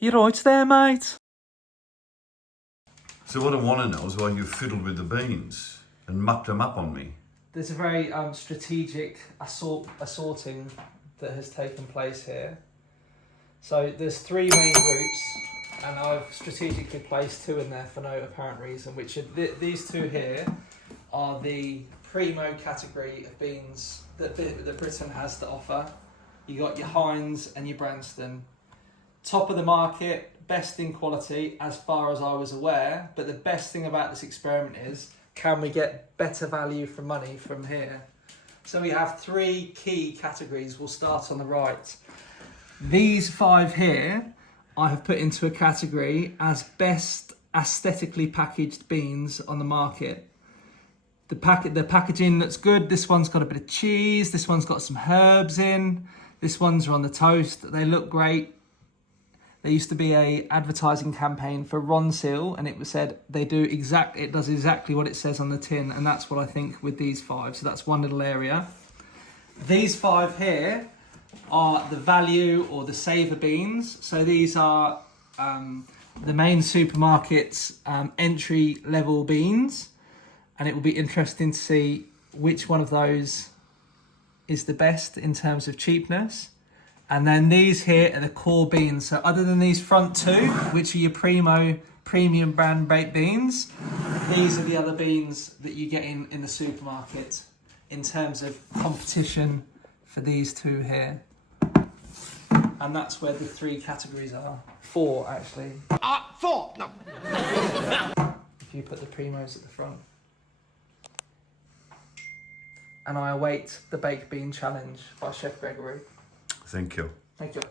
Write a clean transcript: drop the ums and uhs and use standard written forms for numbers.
You right there, mate? So what I want to know is why you fiddled with the beans and mucked them up on me. There's a very strategic assorting that has taken place here. So there's 3 main groups, and I've strategically placed 2 in there for no apparent reason, which are these 2 here are the primo category of beans that Britain has to offer. You got your Heinz and your Branston. Top of the market, best in quality as far as I was aware, but the best thing about this experiment is, can we get better value for money from here? So we have 3 key categories. We'll start on the right. These 5 here, I have put into a category as best aesthetically packaged beans on the market. The packaging looks good. This one's got a bit of cheese. This one's got some herbs in. This one's on the toast. They look great. There used to be a advertising campaign for Ronseal, and it was said it does exactly what it says on the tin, and that's what I think with these 5. So that's one little area. These 5 here are the value or the saver beans. So these are the main supermarket's entry level beans, and it will be interesting to see which one of those is the best in terms of cheapness. And then these here are the core beans. So other than these front 2, which are your premium brand baked beans, these are the other beans that you get in the supermarket in terms of competition for these 2 here. And that's where the 3 categories are. 4, actually. 4! No. If you put the primos at the front. And I await the baked bean challenge by Chef Gregory. Thank you. Thank you.